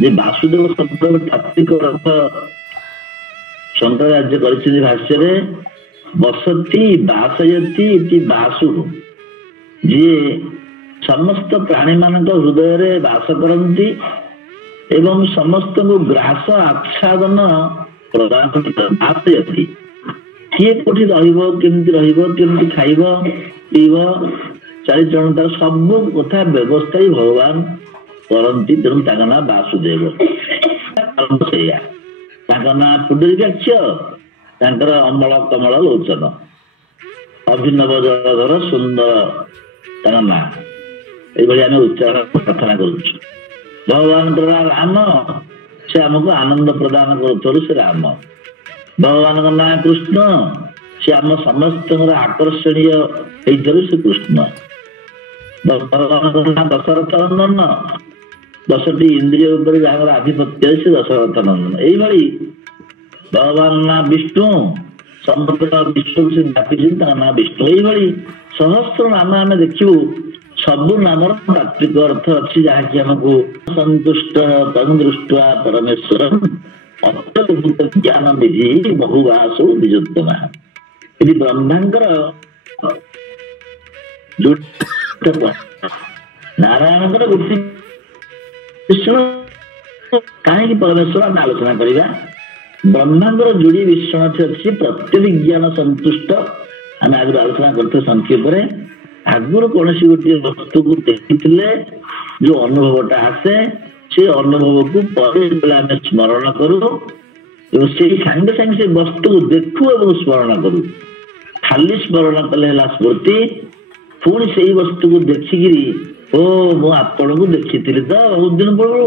ଯେ ବାସୁଦେବ ଶବ୍ଦ ତାତ୍ତ୍ୱିକ ଅର୍ଥ ଶଙ୍କରାଚାର୍ଯ୍ୟ କରିଛନ୍ତି ଭାଷ୍ୟରେ ବସତି ବାସୟତି ଇତି ବାସୁ, ଯିଏ ସମସ୍ତ ପ୍ରାଣୀ ମାନଙ୍କ ହୃଦୟରେ ବାସ କରନ୍ତି ଏବଂ ସମସ୍ତଙ୍କୁ ଗ୍ରାସ ଆଚ୍ଛାଦନ ପ୍ରଦାନ ବାସୟତି। କିଏ କୋଉଠି ରହିବ, କେମିତି ଖାଇବ ପିଇବ, ଚାରିଚରଣ ତାର ସବୁ କଥା ବ୍ୟବସ୍ଥା ହିଁ ଭଗବାନ କରନ୍ତି। ତେଣୁ ତାଙ୍କ ନାଁ ବାସୁଦେବ। ସେଇଆ ତାଙ୍କ ନାଁ ପୁଣ୍ଡରୀକାକ୍ଷ, ତାଙ୍କର ଅମଳ କମଳ ଲୋଚନ, ଅଭିନବ ଜଳଧର ସୁନ୍ଦର ତାଙ୍କ ନାଁ। ଏଇଭଳି ଆମେ ଉଚ୍ଚାରଣ ପ୍ରାର୍ଥନା କରୁଛୁ। ଭଗବାନଙ୍କର ରାମ, ସେ ଆମକୁ ଆନନ୍ଦ ପ୍ରଦାନ କରୁଥିବାରୁ ସେ ରାମ। ଭଗବାନଙ୍କ ନାଁ କୃଷ୍ଣ, ସେ ଆମ ସମସ୍ତଙ୍କର ଆକର୍ଷଣୀୟ ହେଇଥିବାରୁ ସେ କୃଷ୍ଣ। ଭଗବାନଙ୍କ ନାଁ ଦଶରଥ ନନ୍ଦନ, 10ଟି ଇନ୍ଦ୍ରିୟ ଉପରେ ଯାହାର ଆଧିପତ୍ୟ ସେ ଦଶରଥ ନନ୍ଦନ। ଏଇଭଳି ଭଗବାନ ନାଁ ବିଷ୍ଣୁ, ସମଗ୍ର ବିଶ୍ୱକୁ ସେ ବ୍ୟାପିଛନ୍ତି, ତାଙ୍କ ନାଁ ବିଷ୍ଣୁ। ଏଇଭଳି ସହସ୍ର ନାମ ଆମେ ଦେଖିବୁ, ସବୁ ନାମର ତାତ୍ତ୍ୱିକ ଅର୍ଥ ଅଛି, ଯାହାକି ଆମକୁ ସନ୍ତୁଷ୍ଟ ତଂ ଦୃଷ୍ଟ୍ୱା ପରମେଶ୍ୱର ଅତ୍ୟଦ୍ଭୁତ ଜ୍ଞାନ ନିଧି ବହୁବାସୁ ନିଯୁକ୍ତମା। ଏଠି ବ୍ରହ୍ମାଙ୍କର ନାରାୟଣଙ୍କର ଗୋଟି ବିଷଣ, କାହିଁକି ପରମେଶ୍ୱର ଆମେ ଆଲୋଚନା କରିବା? ବ୍ରହ୍ମାଙ୍କର ଯୋଡି ବିଷଣଟି ଅଛି ପ୍ରତ୍ୟଭିଜ୍ଞାନ ସନ୍ତୁଷ୍ଟ। ଆମେ ଆଗରୁ ଆଲୋଚନା କରିଥିଲେ ସଂକ୍ଷେପରେ। ଆଗରୁ କୌଣସି ଗୋଟିଏ ବସ୍ତୁକୁ ଦେଖିଥିଲେ ଯୋଉ ଅନୁଭବଟା ଆସେ, ସେ ଅନୁଭବକୁ ପରେ ଯେତେବେଳେ ଆମେ ସ୍ମରଣ କରୁ ଏବଂ ସେଇ ସାଙ୍ଗେ ସାଙ୍ଗେ ସେ ବସ୍ତୁକୁ ଦେଖୁ ଏବଂ ସ୍ମରଣ କରୁ। ଖାଲି ସ୍ମରଣ କଲେ ହେଲା ସ୍ମୃତି। ପୁଣି ସେଇ ବସ୍ତୁକୁ ଦେଖିକିରି ଓ ମୁଁ ଆପଣଙ୍କୁ ଦେଖିଥିଲି ତ ବହୁତ ଦିନ ପୂର୍ବରୁ,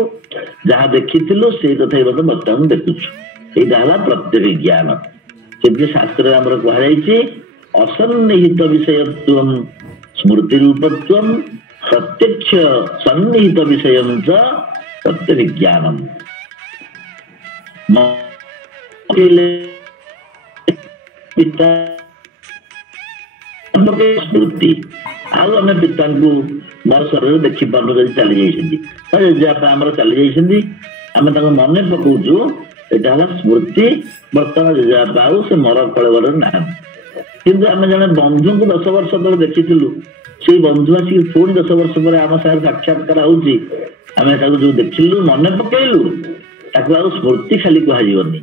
ଯାହା ଦେଖିଥିଲୁ ସେଇ କଥା ବର୍ତ୍ତମାନ ଦେଖୁଛୁ। ଏଇଟା ହେଲା ପ୍ରତ୍ୟଭିଜ୍ଞାନ। ସେଥିରେ ଶାସ୍ତ୍ରରେ ଆମର କୁହାଯାଇଛି ଅସନ୍ନିହିତ ବିଷୟତ୍ୱଂ ସ୍ମୃତି ରୂପତ୍ୱଂ ପ୍ରତ୍ୟକ୍ଷ ସନ୍ନିହିତ ବିଷୟଂ ଚ ପ୍ରତ୍ୟଭିଜ୍ଞାନମ୍। ସ୍ମୃତି। ଆଉ ଆମେ ପିତାଙ୍କୁ ମରଶରୀରରେ ଦେଖିପାରୁନୁ, ଯଦି ଚାଲି ଯାଇଛନ୍ତି, ଜେଜେବାପା ଆମର ଚାଲି ଯାଇଛନ୍ତି, ଆମେ ତାଙ୍କୁ ମନେ ପକଉଛୁ, ଏଇଟା ହେଲା ସ୍ମୃତି। ବର୍ତ୍ତମାନ ଜେଜେବାପା ଆଉ ସେ ମର କଳେବରରେ ନାହାନ୍ତି। କିନ୍ତୁ ଆମେ ଜଣେ ବନ୍ଧୁଙ୍କୁ 10 ବର୍ଷ ତଳେ ଦେଖିଥିଲୁ, ସେଇ ବନ୍ଧୁ ଆସିକି ପୁଣି 10 ବର୍ଷ ପରେ ଆମ ସାଙ୍ଗରେ ସାକ୍ଷାତକାର ହଉଛି, ଆମେ ତାକୁ ଯୋଉ ଦେଖିଲୁ ମନେ ପକେଇଲୁ, ତାକୁ ଆଉ ସ୍ମୃତି ଖାଲି କୁହାଯିବନି,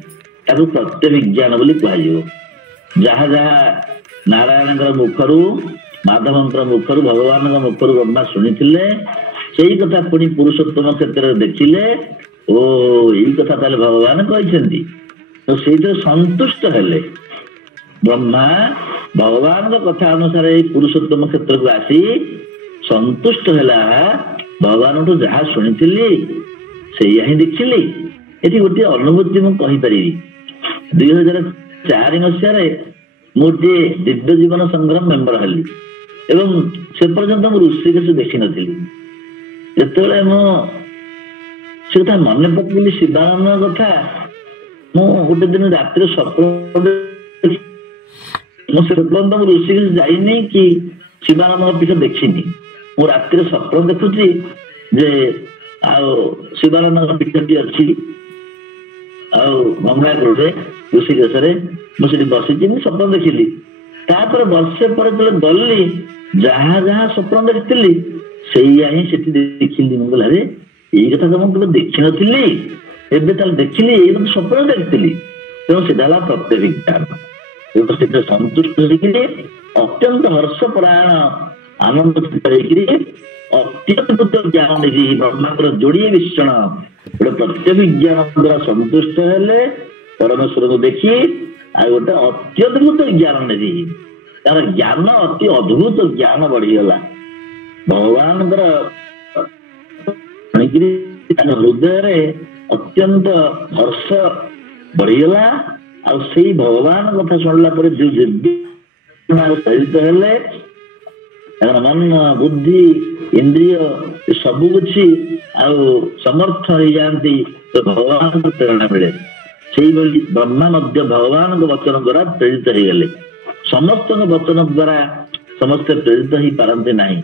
ତାକୁ ପ୍ରତ୍ୟଭିଜ୍ଞାନ ବୋଲି କୁହାଯିବ। ଯାହା ଯାହା ନାରାୟଣଙ୍କର ମୁଖରୁ, ମାଧବଙ୍କର ମୁଖରୁ, ଭଗବାନଙ୍କ ମୁଖରୁ ବ୍ରହ୍ମା ଶୁଣିଥିଲେ, ସେଇ କଥା ପୁଣି ପୁରୁଷୋତ୍ତମ କ୍ଷେତ୍ରରେ ଦେଖିଲେ, ଓ ଏଇ କଥା ତାହେଲେ ଭଗବାନ କହିଛନ୍ତି। ତ ସେଇଥିରେ ସନ୍ତୁଷ୍ଟ ହେଲେ ବ୍ରହ୍ମା। ଭଗବାନଙ୍କ କଥା ଅନୁସାରେ ଏଇ ପୁରୁଷୋତ୍ତମ କ୍ଷେତ୍ରକୁ ଆସି ସନ୍ତୁଷ୍ଟ ହେଲା, ଭଗବାନଠୁ ଯାହା ଶୁଣିଥିଲି ସେଇଆ ହିଁ ଦେଖିଲି। ଏଠି ଗୋଟିଏ ଅନୁଭୂତି ମୁଁ କହିପାରିବି। 2004 ମସିହାରେ ମୁଁ ଗୋଟିଏ ଦିବ୍ୟ ଜୀବନ ସଂଗ୍ରାମ ମେମ୍ବର ହେଲି ଏବଂ ସେ ପର୍ଯ୍ୟନ୍ତ ମୁଁ ଋଷିକେଶ ଦେଖିନଥିଲି। ଯେତେବେଳେ ମୁଁ ସେ କଥା ମନେ ପକେଇଲି, ଶିବାନନ୍ଦଙ୍କ କଥା, ମୁଁ ଗୋଟେ ଦିନ ରାତିରେ ସ୍ୱପ୍ନ, ମୁଁ ସେ ପର୍ଯ୍ୟନ୍ତ ମୁଁ ଋଷିକେଶ ଯାଇନି କି ଶିବାନନ୍ଦଙ୍କ ପୀଠ ଦେଖିନି। ମୁଁ ରାତିରେ ସ୍ୱପ୍ନ ଦେଖୁଛି ଯେ ଆଉ ଶିବାନନ୍ଦଙ୍କ ପୀଠଟି ଅଛି ଆଉ ଗଙ୍ଗାକୂଳରେ ଋଷିକେଶରେ, ମୁଁ ସେଠି ବସିଛି, ମୁଁ ସ୍ୱପ୍ନ ଦେଖିଲି। ତାପରେ ବର୍ଷେ ପରେ ଯେତେବେଳେ ଗଲି, ଯାହା ଯାହା ସ୍ୱପ୍ନ ଦେଖିଥିଲି ସେଇଆ ହିଁ ସେଠି ଦେଖିଲି। ମୁଁ କହିଲି ଆରେ ଏଇ କଥା ତ ମୁଁ କେବେ ଦେଖିନଥିଲି, ଏବେ ତାହେଲେ ଦେଖିଲି, ଏଇ କଥା ସ୍ୱପ୍ନ ଦେଖିଥିଲି। ତେଣୁ ସେଟା ହେଲା ପ୍ରତ୍ୟଭିଜ୍ଞାନ। ସେଥିରେ ସନ୍ତୁଷ୍ଟ ହେଇକିରି ଅତ୍ୟନ୍ତ ହର୍ଷପରାୟଣ ଆନନ୍ଦ ହେଇକିରି ଅତ୍ୟଦ୍ଭୁତ ଜ୍ଞାନ ନିଧି ବ୍ରହ୍ମାଙ୍କର ଯୋଡିଏ ବିଷଣ ଗୋଟେ ପ୍ରତ୍ୟଭିଜ୍ଞାନ ଦ୍ୱାରା ସନ୍ତୁଷ୍ଟ ହେଲେ ପରମେଶ୍ୱରକୁ ଦେଖି। ଆଉ ଗୋଟେ ଅତ୍ୟଦ୍ଭୁତ ଜ୍ଞାନ ନିଧି, ତାର ଜ୍ଞାନ ଅତି ଅଦ୍ଭୁତ ଜ୍ଞାନ ବଢିଗଲା। ଭଗବାନଙ୍କର ଶୁଣିକିରି ତାଙ୍କ ହୃଦୟରେ ଅତ୍ୟନ୍ତ ହର୍ଷ ବଢିଗଲା। ଆଉ ସେଇ ଭଗବାନ କଥା ଶୁଣିଲା ପରେ ଯୋଉ ସହିତ ହେଲେ, ତାଙ୍କର ମନ, ବୁଦ୍ଧି, ଇନ୍ଦ୍ରିୟ ସବୁ କିଛି ଆଉ ସମର୍ଥ ହେଇଯାଆନ୍ତି, ତ ଭଗବାନଙ୍କ ପ୍ରେରଣା ମିଳେ। ସେଇଭଳି ବ୍ରହ୍ମା ମଧ୍ୟ ଭଗବାନଙ୍କ ବଚନ ଦ୍ୱାରା ପ୍ରେରିତ ହେଇଗଲେ। ସମସ୍ତଙ୍କ ବଚନ ଦ୍ୱାରା ସମସ୍ତେ ପ୍ରେରିତ ହେଇପାରନ୍ତି ନାହିଁ।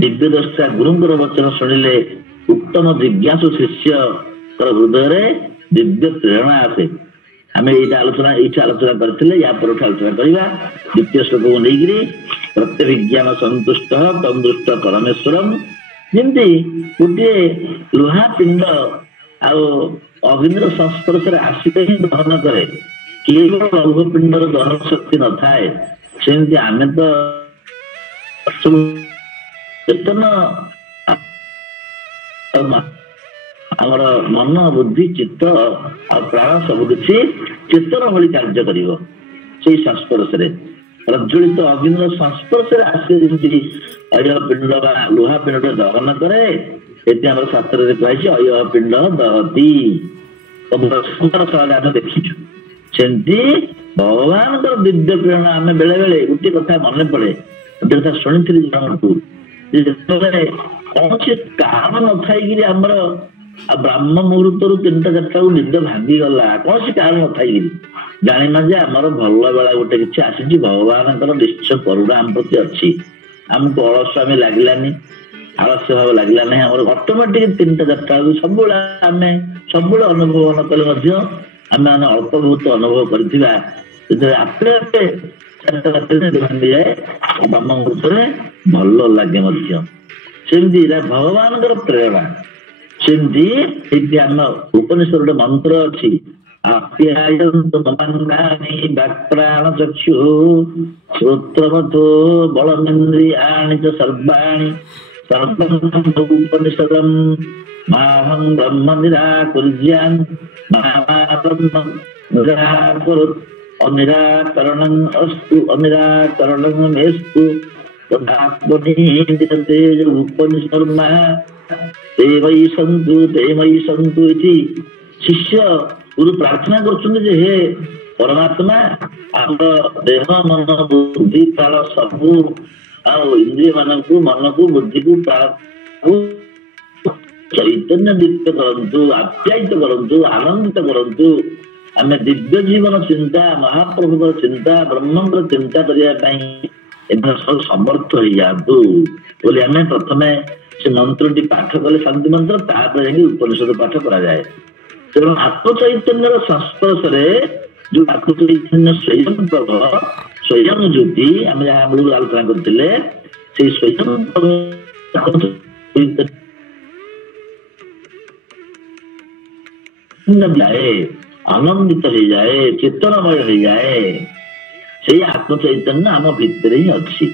ଦିବ୍ୟ ଦ୍ରଷ୍ଟା ଗୁରୁଙ୍କର ବଚନ ଶୁଣିଲେ ଉତ୍ତମ ଜିଜ୍ଞାସୁ ଶିଷ୍ୟ ହୃଦୟରେ ଦିବ୍ୟ ପ୍ରେରଣା ଆସେ। ଆମେ ଏଇଠି ଆଲୋଚନା କରିଥିଲେ, ୟା ପରଠୁ ଆଲୋଚନା କରିବା ଦ୍ୱିତୀୟ ଶ୍ଲୋକକୁ ନେଇକିରି। ପ୍ରତ୍ୟଭିଜ୍ଞାନ ସନ୍ତୁଷ୍ଟ ତମ୍ ଦୃଷ୍ଟ ପରମେଶ୍ୱରମ୍। ଯେମିତି ଗୋଟିଏ ଲୁହା ପିଣ୍ଡ ଆଉ ଅଗ୍ନିର ସଂସ୍ପର୍ଶରେ ଆସିଲେ ହିଁ ଦହନ କରେ, କେବଳ ଲୌହ ପିଣ୍ଡର ଦହନ ଶକ୍ତି ନଥାଏ। ସେମିତି ଆମେ ତ ଚେତନ, ଆମର ମନ ବୁଦ୍ଧି ଚିତ୍ତ ଆଉ ପ୍ରାଣ ସବୁ କିଛି ଚେତନ ଭଳି କାର୍ଯ୍ୟ କରିବ ସେଇ ସଂସ୍ପର୍ଶରେ। ପ୍ରଜ୍ୱଳିତ ଅଗ୍ନିର ସଂସ୍ପର୍ଶରେ ଆସି ଯେମିତି ଅୟ ପିଣ୍ଡ ବା ଲୁହା ପିଣ୍ଡ ଦହନ କରେ, ଏଠି ଆମର ଶାସ୍ତ୍ରରେ କୁହାଯାଇଛି ଅୟ ପିଣ୍ଡ ଦହତି। ଆମେ ଦେଖିଛୁ ସେମିତି ଭଗବାନଙ୍କର ଦିବ୍ୟ ପ୍ରେରଣା। ଆମେ ବେଳେ ବେଳେ ଗୋଟିଏ କଥା ମନେ ପଡେ, ଗୋଟେ କଥା ଶୁଣିଥିଲି ଜଣଙ୍କୁ, ଯେ ଯେତେବେଳେ କୌଣସି କାରଣ ନଥାଇକିରି ଆମର ବ୍ରାହ୍ମ ମୁହୂର୍ତ୍ତରୁ 3ଟା 4ଟାକୁ ନିଦ ଭାଙ୍ଗିଗଲା, କୌଣସି କାରଣ ନଥାଇକିରି ଜାଣିନ ଯେ ଆମର ଭଲ ବେଳା ଗୋଟେ କିଛି ଆସିଛି, ଭଗବାନଙ୍କର ନିଶ୍ଚୟ କରୁଣା ଆମ ପ୍ରତି ଅଛି। ଆମକୁ ଅଳସ୍ୱାମୀ ଲାଗିଲାନି, ଆଳସ୍ୟ ଭାବ ଲାଗିଲା ନାହିଁ। ଆମର ଅଟୋମେଟିକ 3ଟା 4ଟା ବେଳକୁ ସବୁବେଳେ ଅନୁଭବ ନ କଲେ ମଧ୍ୟ ଆମେ ମାନେ ଅଳ୍ପ ବହୁତ ଅନୁଭବ କରିଥିବା, ଯେତେବେଳେ ଆପେ ଆପେ 4ଟା 4ଟା ଭାଙ୍ଗିଯାଏ, ବ୍ରହ୍ମ ମୁହୂର୍ତ୍ତରେ ଭଲ ଲାଗେ ମଧ୍ୟ। ସେମିତି ଏଇଟା ଭଗବାନଙ୍କର ପ୍ରେରଣା। ସେମିତି ଏଇଠି ଆମ ଉପନିଷଦ ଗୋଟେ ମନ୍ତ୍ର ଅଛି, ଆପ୍ୟାୟନ୍ତୁ ମମାନଙ୍ଗାନି ବାକ୍ପ୍ରାଣ ଚକ୍ଷୁ ଶ୍ରୋତ୍ରମଥୋ ବଳମିନ୍ଦ୍ରିୟାଣି ଚ ସର୍ବାଣି ସର୍ବଂ ଉପନିଷଦଂ ମାହଂ ବ୍ରହ୍ମ ନିରାକୁର୍ୟାଂ ମା ବ୍ରହ୍ମ ନିରାକୁରୁତ୍ ଅନିରାକರಣଂ ଅସ୍ତୁ ଅନିରାକರಣଂ ಮೇಸ್ತು ଉପନିଷର୍ମା ते मयि सन्तु इति। शिष्य गुरु प्रार्थना କରୁଛନ୍ତି ଯେ ହେ ପରମାତ୍ମା, ଆମର ଦେହ ମନ ବୁଦ୍ଧି ପ୍ରାଣ ସବୁ ଆଉ ଇନ୍ଦ୍ରିୟ ମାନଙ୍କୁ, ମନକୁ, ବୁଦ୍ଧିକୁ ଚୈତନ୍ୟ ଦୀପ୍ତ କରନ୍ତୁ, ଆପ୍ୟାୟିତ କରନ୍ତୁ, ଆନନ୍ଦିତ କରନ୍ତୁ। ଆମେ ଦିବ୍ୟ ଜୀବନ ଚିନ୍ତା, ମହାପ୍ରଭୁଙ୍କର ଚିନ୍ତା, ବ୍ରହ୍ମଙ୍କର ଚିନ୍ତା କରିବା ପାଇଁ ଏବେ ସବୁ ସମର୍ଥ ହେଇଯାଆନ୍ତୁ ବୋଲି ଆମେ ପ୍ରଥମେ ସେ ମନ୍ତ୍ରଟି ପାଠ କଲେ, ଶାନ୍ତି ମନ୍ତ୍ର, ତାପରେ ଯାଇକି ଉପନିଷଦ ପାଠ କରାଯାଏ। ତେଣୁ ଆତ୍ମଚୈତନ୍ୟର ସଂସ୍ପର୍ଶରେ ଯୋଉ ଆତ୍ମଚୈତନ୍ୟ ସ୍ୱୟଂ ପ୍ରଭ, ସ୍ୱୟଂ ଜ୍ୟୋତି, ଆମେ ଯାହା ମୂଳରୁ ଆଲୋଚନା କରିଥିଲେ, ସେଇ ସ୍ୱୟଂ ଯାଏ, ଆନନ୍ଦିତ ହେଇଯାଏ, ଚେତନମୟ ହେଇଯାଏ। ସେଇ ଆତ୍ମଚୈତନ୍ୟ ଆମ ଭିତରେ ହିଁ ଅଛି।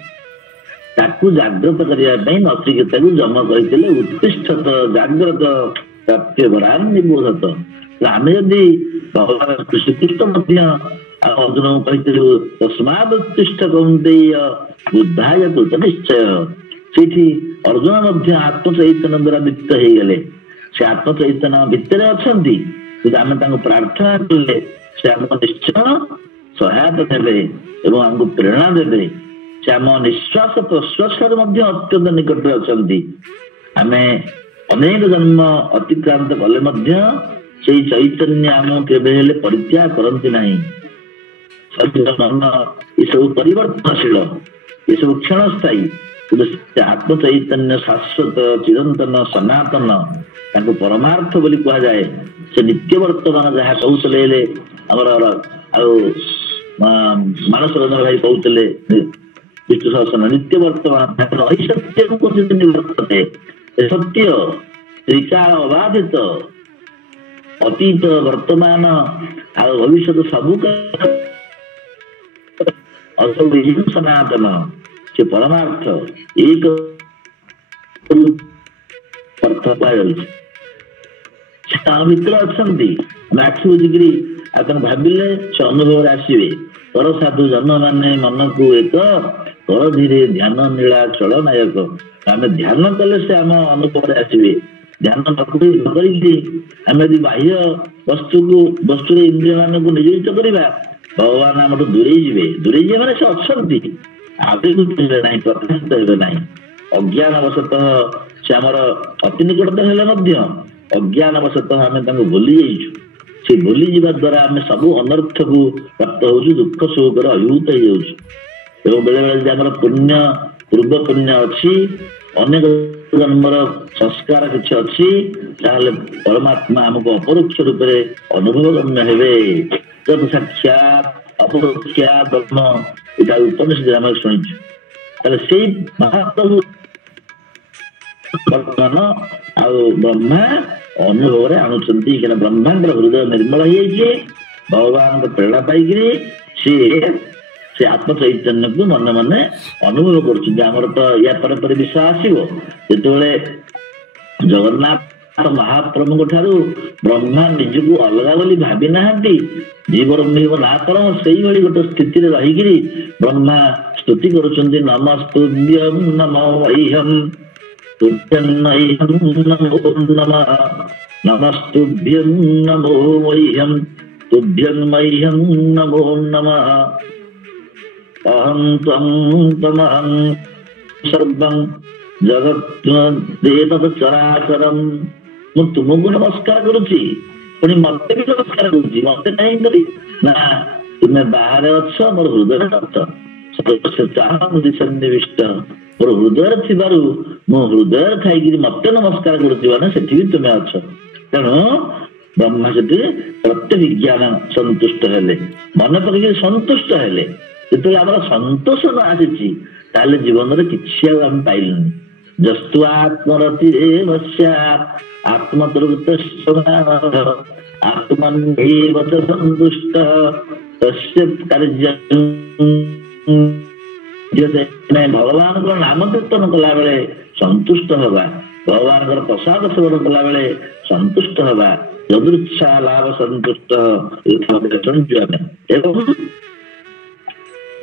ତାକୁ ଜାଗ୍ରତ କରିବା ପାଇଁ ନଚିକେତାକୁ ଯମ କହିଥିଲେ ଉତ୍ତିଷ୍ଠତ ଜାଗ୍ରତ ପ୍ରାପ୍ୟବରାନ୍ ନିବୋଧତ। ଆମେ ଯଦି ଭଗବାନ ଶ୍ରୀକୃଷ୍ଣ ମଧ୍ୟ ଆଉ ଅର୍ଜୁନଙ୍କୁ କହିଥିଲୁ ତସ୍ମାଦ୍ ଉତ୍ତିଷ୍ଠ କୌନ୍ତେୟ ବୁଦ୍ଧାୟ କୃତ ନିଶ୍ଚୟ। ସେଇଠି ଅର୍ଜୁନ ମଧ୍ୟ ଆତ୍ମଚୈତନ୍ୟ ଦ୍ୱାରା ଦୀପ୍ତ ହେଇଗଲେ। ସେ ଆତ୍ମଚୈତନ୍ୟ ଭିତରେ ଅଛନ୍ତି, ଯଦି ଆମେ ତାଙ୍କୁ ପ୍ରାର୍ଥନା କଲେ ସେ ଆମକୁ ନିଶ୍ଚୟ ସହାୟତା ଦେବେ ଏବଂ ଆମକୁ ପ୍ରେରଣା ଦେବେ। ସେ ଆମ ନିଶ୍ୱାସ ପ୍ରଶ୍ୱାସରେ ମଧ୍ୟ ଅତ୍ୟନ୍ତ ନିକଟରେ ଅଛନ୍ତି। ଆମେ ଅନେକ ଜନ୍ମ ଅତିକ୍ରାନ୍ତ କଲେ ମଧ୍ୟ ସେଇ ଚୈତନ୍ୟ ଆମକୁ କେବେ ହେଲେ ପରିତ୍ୟାଗ କରନ୍ତି ନାହିଁ। ଶରୀର ମନ ଏସବୁ ପରିବର୍ତ୍ତନଶୀଳ, ଏସବୁ କ୍ଷଣସ୍ଥାୟୀ, କିନ୍ତୁ ସେ ଆତ୍ମ ଚୈତନ୍ୟ ଶାଶ୍ୱତ, ଚିରନ୍ତନ, ସନାତନ, ତାଙ୍କୁ ପରମାର୍ଥ ବୋଲି କୁହାଯାଏ। ସେ ନିତ୍ୟ ବର୍ତ୍ତମାନ ଯାହା କହୁଥିଲେ ହେଲେ ଆମର ଆଉ ମାନସ ରଞ୍ଜନ ଭାଇ କହୁଥିଲେ ବିଷ୍ଣୁ ସହସ୍ର ନିତ୍ୟ ବର୍ତ୍ତମାନ ତାଙ୍କର ଐସତ୍ୟକୁ କହୁଛନ୍ତି ନିବର୍ତ୍ତତେ। ସତ୍ୟ ତ୍ରିକାଳ ଅବାଧିତ, ଅତୀତ ବର୍ତ୍ତମାନ ଆଉ ଭବିଷ୍ୟତ ସବୁ ସନାତନ, ସେ ପରମାର୍ଥ ଏକ ଅର୍ଥ ପାଇଯାଉଛି। ସେ ତା ଭିତରେ ଅଛନ୍ତି। ଆମେ ଆଖି ବୁଝିକିରି ଆଉ ତାଙ୍କୁ ଭାବିଲେ ସେ ଅନୁଭବରେ ଆସିବେ। କର ସାଧୁ ଜନ ମାନେ ମନକୁ ଏକ, କର ଧୀରେ ଧ୍ୟାନ ନୀଳା ଚଳ ନାୟକ। ଆମେ ଧ୍ୟାନ କଲେ ସେ ଆମ ଅନୁଭବରେ ଆସିବେ। ଧ୍ୟାନ ନ କରିକି ଆମେ ଯଦି ବାହ୍ୟ ବସ୍ତୁରେ ଇନ୍ଦ୍ରିୟ ମାନଙ୍କୁ ନିୟୋଜିତ କରିବା, ଭଗବାନ ଆମଠୁ ଦୂରେଇ ଯିବେ। ଦୂରେଇ ଯିବେ ମାନେ ସେ ଅଛନ୍ତି, ଆବେଗକୁ ହେବେ ନାହିଁ, ପ୍ରକାଶିତ ହେବେ ନାହିଁ। ଅଜ୍ଞାନ ବଶତଃ ସେ ଆମର ଅତି ନିକଟତର ହେଲେ ମଧ୍ୟ ଅଜ୍ଞାନ ବଶତଃ ଆମେ ତାଙ୍କୁ ଭୁଲି ଯାଇଛୁ। ସେ ଭୁଲି ଯିବା ଦ୍ୱାରା ଆମେ ସବୁ ଅନର୍ଥକୁ ପ୍ରାପ୍ତ ହଉଛୁ, ଦୁଃଖ ସୁଖରେ ଅଭିଭୂତ ହେଇଯାଉଛୁ। ଏବଂ ବେଳେ ବେଳେ ଯଦି ଆମର ପୂର୍ବ ପୁଣ୍ୟ ଅଛି, ଅନେକ ଜନ୍ମର ସଂସ୍କାର କିଛି ଅଛି ତାହେଲେ ପରମାତ୍ମା ଆମକୁ ଅପରୋକ୍ଷ ରୂପରେ ଅନୁଭବ ଗମ୍ୟ ହେବେ। ଯଦି ସାକ୍ଷାତ ଅପରୋକ୍ଷା ବ୍ରହ୍ମ ଏଇଟା ଉପନିଷଦରେ ଆମେ ଶୁଣିଛୁ। ତାହେଲେ ସେଇ ମହାପ୍ରଭୁ ବର୍ତ୍ତମାନ ଆଉ ବ୍ରହ୍ମା ଅନୁଭବରେ ଆଣୁଛନ୍ତି, କାରଣ ବ୍ରହ୍ମାଙ୍କର ହୃଦୟ ନିର୍ମଳ ହେଇଯାଇଛି ଭଗବାନଙ୍କ ପ୍ରେରଣା ପାଇକିରି ସେ ଆତ୍ମ ଚୈତନ୍ୟକୁ ମନେ ମନେ ଅନୁଭବ କରୁଛନ୍ତି। ଆମର ତ ୟା ପରେ ପରେ ବିଷୟ ଆସିବ, ଯେତେବେଳେ ଜଗନ୍ନାଥ ମହାପ୍ରଭୁଙ୍କ ଠାରୁ ବ୍ରହ୍ମା ନିଜକୁ ଅଲଗା ବୋଲି ଭାବି ନାହାନ୍ତି, ଜୀବର ନାଥର ସେଇଭଳି ଗୋଟେ ସ୍ଥିତିରେ ରହିକିରି ବ୍ରହ୍ମା ସ୍ତୁତି କରୁଛନ୍ତି, ନମସ୍ତୁଭ୍ୟଂ ନମୋ ମହ୍ୟଂ ନମସ୍ତୁଭ୍ୟଂ ନମୋ ମହ୍ୟଂ ତୁଭ୍ୟଂ ମହ୍ୟଂ ନମୋ ନମଃ ଅହଂ ତ୍ୱଂ ତମହଂ ସର୍ବଂ ଜଗତ୍ ଚରାଚରମ୍। ମୁଁ ତୁମକୁ ନମସ୍କାର କରୁଛି, ପୁଣି ମତେ ବି ନମସ୍କାର କରୁଛି। ମତେ କାହିଁ କରି ନା ତୁମେ ବାହାରେ ଅଛ, ମୋର ହୃଦୟରେ ଅଛ। ସନ୍ନିବିଷ୍ଟ ମୋର ହୃଦୟରେ ଥିବାରୁ ମୁଁ ହୃଦୟରେ ଥାଇକିରି ମତେ ନମସ୍କାର କରୁଛି, ମାନେ ସେଠି ବି ତୁମେ ଅଛ। ତେଣୁ ବ୍ରହ୍ମା ସେଠି ପ୍ରତ୍ୟଭିଜ୍ଞାନ ସନ୍ତୁଷ୍ଟ ହେଲେ, ମନେ ପକେଇକି ସନ୍ତୁଷ୍ଟ ହେଲେ। ଯେତେବେଳେ ଆମର ସନ୍ତୋଷ ନ ଆସିଛି ତାହେଲେ ଜୀବନରେ କିଛି ଆଉ ଆମେ ପାଇଲୁନି। ଯସ୍ତୁ ଆତ୍ମରତିରେବ ସ୍ୟାତ୍ ଆତ୍ମତୃପ୍ତ ଆତ୍ମନ୍ୟେବ ଚ ସନ୍ତୁଷ୍ଟ ତସ୍ୟ କାର୍ଯ୍ୟଂ। ଭଗବାନଙ୍କର ନାମ କୀର୍ତ୍ତନ କଲା ବେଳେ ସନ୍ତୁଷ୍ଟ ହେବା, ଭଗବାନଙ୍କର ପ୍ରସାଦ ସେବନ କଲା ବେଳେ ସନ୍ତୁଷ୍ଟ ହେବା, ଯଦୃଚ୍ଛା ଲାଭ ସନ୍ତୁଷ୍ଟ ଶୁଣିଛୁ ଆମେ। ଏବଂ